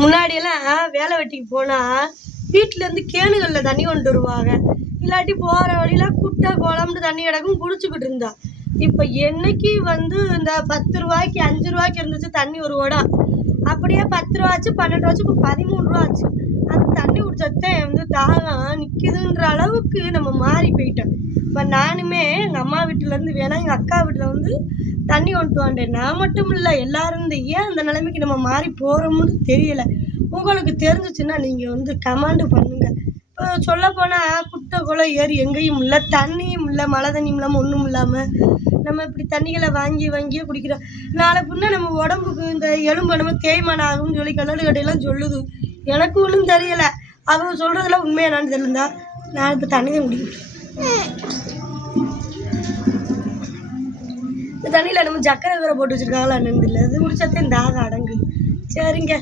முன்னாடியெல்லாம் வேலை வெட்டிக்கு போனால் வீட்டிலேருந்து கேணுகளில் தண்ணி கொண்டு வருவாங்க. இல்லாட்டி போகிற வழியில் குட்டை குழம்பு தண்ணி கிடக்கும் குடிச்சுக்கிட்டு இருந்தா. இப்போ என்னைக்கு இந்த 10 ரூபாய்க்கு 5 ரூபாய்க்கு இருந்துச்சு தண்ணி ஒரு குடம், அப்படியே 10 ரூபா ஆச்சு, 12 ரூபா ஆச்சு, இப்போ 13 ரூபா ஆச்சு. அந்த தண்ணி குடிச்சதே தாகம் நிற்கிதுன்ற அளவுக்கு நம்ம மாறி போயிட்டோம். இப்போ நானுமே எங்கள் அம்மா வீட்டிலேருந்து வேணா எங்கள் அக்கா வீட்டில் தண்ணி கொண்டு வாண்டேன். நான் மட்டும் இல்லை, எல்லாரும் ஏன் அந்த நிலைமைக்கு நம்ம மாறி போகிறோம்னு தெரியலை. உங்களுக்கு தெரிஞ்சிச்சுன்னா நீங்கள் கமெண்ட் பண்ணுங்கள். இப்போ சொல்லப்போனால் குட்டை குளம் ஏரி எங்கேயும் இல்லை, தண்ணியும் இல்லை, மழை தண்ணியும் இல்லாமல் ஒன்றும் இல்லாமல் நம்ம இப்படி தண்ணிகளை வாங்கியே குடிக்கிறோம். நாளை பின்ன நம்ம உடம்புக்கு இந்த எலும்பு நம்ம தேய்மானம் ஆகும்னு சொல்லி கல்லடு கடையெல்லாம் சொல்லுது. எனக்கு ஒன்றும் தெரியலை, அவங்க சொல்கிறதெல்லாம் உண்மையாக என்னான்னு தெரியலந்தா. நான் இப்போ தண்ணி தான் குடிக்கிறேன். இந்த தண்ணியில் நம்ம சக்கரை வேற போட்டு வச்சுருக்காங்களா என்னன்னு தெரியல. அது குடிச்சாத்தே இந்த தாகம் அடங்கு. சரிங்க.